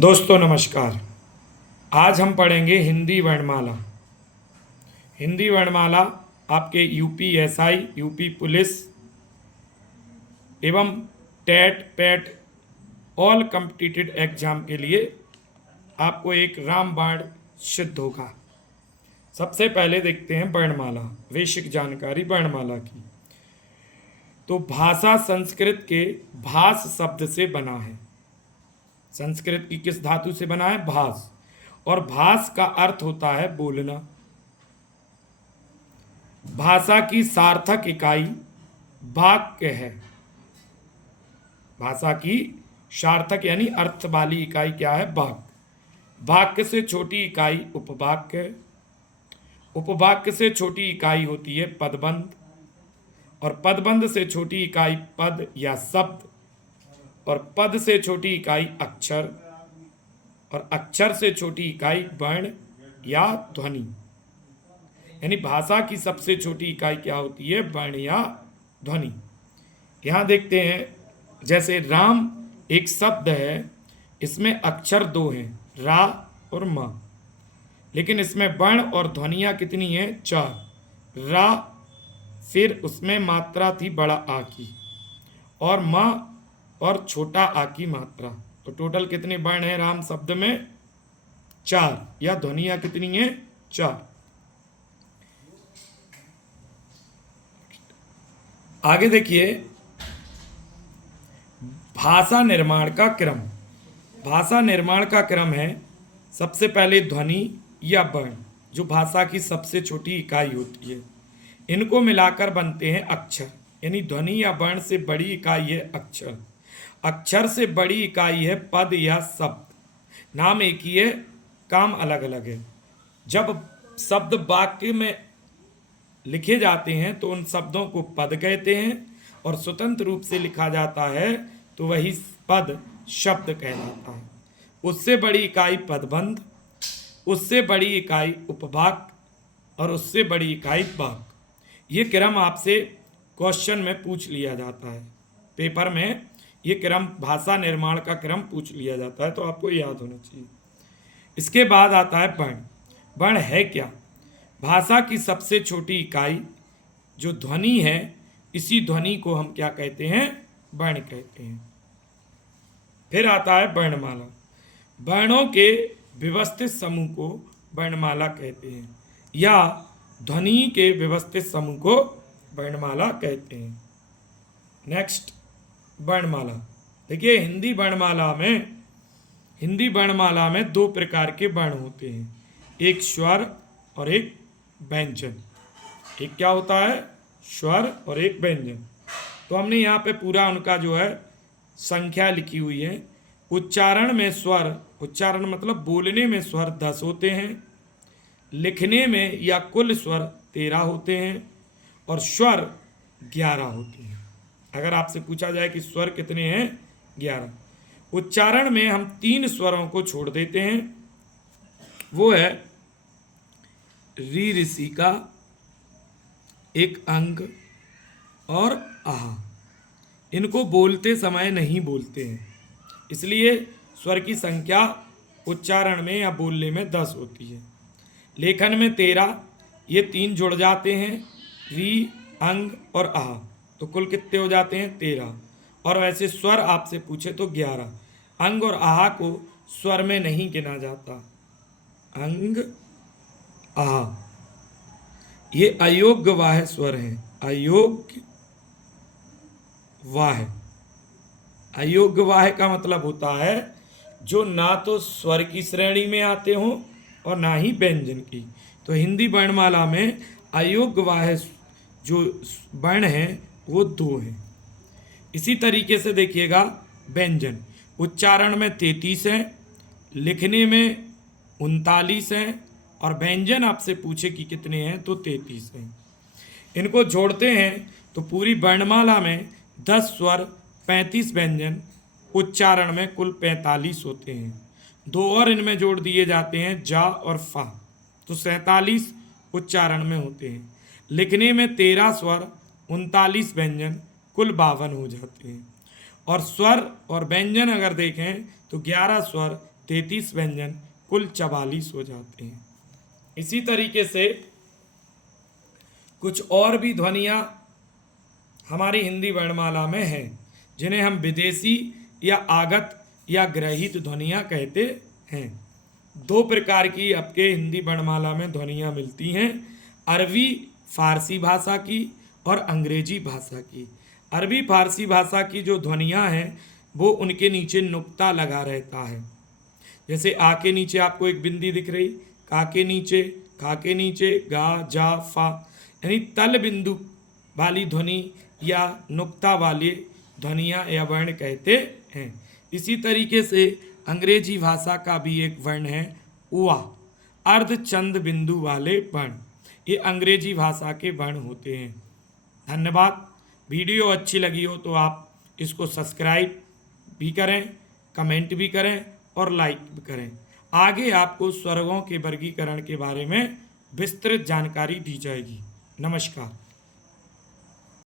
दोस्तों नमस्कार। आज हम पढ़ेंगे हिंदी वर्णमाला। हिंदी वर्णमाला आपके यूपीएसआई, यूपी पुलिस एवं TET PET all competitive exam के लिए आपको एक रामबाण सिद्ध होगा। सबसे पहले देखते हैं वर्णमाला, बेसिक जानकारी वर्णमाला की। तो भाषा संस्कृत के भास शब्द से बना है। संस्कृत की किस धातु से बना है? भास। और भास का अर्थ होता है बोलना। भाषा की सार्थक इकाई वाक्य है। भाषा की सार्थक यानी अर्थ वाली इकाई क्या है? वाक्य। वाक्य से छोटी इकाई उपवाक्य है। उपवाक्य से छोटी इकाई होती है पदबंध, और पदबंध से छोटी इकाई पद या शब्द, और पद से छोटी इकाई अक्षर, और अक्षर से छोटी इकाई वर्ण या ध्वनि। यानी भाषा की सबसे छोटी इकाई क्या होती है? वर्ण या ध्वनि। यहां देखते हैं, जैसे राम एक शब्द है, इसमें अक्षर दो हैं, रा और म, लेकिन इसमें वर्ण और ध्वनियां कितनी हैं? चार। रा, फिर उसमें मात्रा थी बड़ा आ की, और म और छोटा आ की मात्रा। तो टोटल कितने वर्ण हैं राम शब्द में? चार। या ध्वनियां कितनी हैं? चार। आगे देखिए, भाषा निर्माण का क्रम। भाषा निर्माण का क्रम है, सबसे पहले ध्वनि या वर्ण, जो भाषा की सबसे छोटी इकाई होती है, इनको मिलाकर बनते हैं अक्षर। यानी ध्वनि या वर्ण से बड़ी इकाई है अक्षर। अक्षर से बड़ी इकाई है पद या शब्द। नाम एक ही है, काम अलग अलग है। जब शब्द वाक्य में लिखे जाते हैं तो उन शब्दों को पद कहते हैं, और स्वतंत्र रूप से लिखा जाता है तो वही पद शब्द कहलाता है। उससे बड़ी इकाई पदबंध, उससे बड़ी इकाई उपवाक्य, और उससे बड़ी इकाई वाक्य। ये क्रम आपसे क्वेश्चन में पूछ लिया जाता है, पेपर में ये क्रम, भाषा निर्माण का क्रम पूछ लिया जाता है, तो आपको याद होना चाहिए। इसके बाद आता है वर्ण। वर्ण है क्या? भाषा की सबसे छोटी इकाई जो ध्वनि है, इसी ध्वनि को हम क्या कहते हैं? वर्ण कहते हैं। फिर आता है वर्णमाला। वर्णों के व्यवस्थित समूह को वर्णमाला कहते हैं, या ध्वनि के व्यवस्थित समूह को वर्णमाला कहते हैं। नेक्स्ट, वर्णमाला। देखिए, हिंदी वर्णमाला में दो प्रकार के वर्ण होते हैं, एक स्वर और एक व्यंजन। एक क्या होता है? स्वर, और एक व्यंजन। तो हमने यहाँ पे पूरा उनका जो है संख्या लिखी हुई है। उच्चारण में स्वर, उच्चारण मतलब बोलने में स्वर 10 होते हैं, लिखने में या कुल स्वर 13 होते हैं, और स्वर 11 होते हैं। अगर आपसे पूछा जाए कि स्वर कितने हैं? 11। उच्चारण में हम 3 स्वरों को छोड़ देते हैं, वो है री ऋषि का, एक अंग, और आह। इनको बोलते समय नहीं बोलते हैं, इसलिए स्वर की संख्या उच्चारण में या बोलने में 10 होती है। लेखन में 13, ये 3 जुड़ जाते हैं, री, अंग और आह, तो कुल कितने हो जाते हैं? 13। और वैसे स्वर आपसे पूछे तो 11। अंग और आह को स्वर में नहीं गिना जाता। अंग, आह, ये अयोग्य वाह स्वर हैं। अयोग्य वाह। अयोग्य वाह का मतलब होता है जो ना तो स्वर की श्रेणी में आते हों और ना ही व्यंजन की। तो हिंदी वर्णमाला में अयोग्य वाह जो वर्ण हैं वो 2 हैं। इसी तरीके से देखिएगा, व्यंजन उच्चारण में 33 हैं, लिखने में 39 हैं, और व्यंजन आपसे पूछे कि कितने हैं तो 33 हैं। इनको जोड़ते हैं तो पूरी वर्णमाला में 10 स्वर, 35 व्यंजन, उच्चारण में कुल 45 होते हैं। 2 और इनमें जोड़ दिए जाते हैं, जा और फा, तो 47 उच्चारण में होते हैं। लिखने में 13 स्वर, 39 व्यंजन, कुल 52 हो जाते हैं। और स्वर और व्यंजन अगर देखें तो 11 स्वर, 33 व्यंजन कुल 44 हो जाते हैं। इसी तरीके से कुछ और भी ध्वनियाँ हमारी हिंदी वर्णमाला में हैं जिन्हें हम विदेशी या आगत या ग्रहित ध्वनियाँ कहते हैं। दो प्रकार की आपके हिंदी वर्णमाला में ध्वनियाँ मिलती हैं, अरबी फारसी भाषा की और अंग्रेजी भाषा की। अरबी फारसी भाषा की जो ध्वनियाँ हैं वो उनके नीचे नुक्ता लगा रहता है। जैसे आ के नीचे आपको एक बिंदी दिख रही, का के नीचे, खा के नीचे, गा जा फा, यानी तल बिंदु वाली ध्वनि या नुक्ता वाली ध्वनियाँ या वर्ण कहते हैं। इसी तरीके से अंग्रेजी भाषा का भी एक वर्ण है उआ, अर्धचंद बिंदु वाले वर्ण। ये अंग्रेजी भाषा के वर्ण होते हैं। धन्यवाद। वीडियो अच्छी लगी हो तो आप इसको सब्सक्राइब भी करें, कमेंट भी करें और लाइक भी करें। आगे आपको स्वर्गों के वर्गीकरण के बारे में विस्तृत जानकारी दी जाएगी। नमस्कार।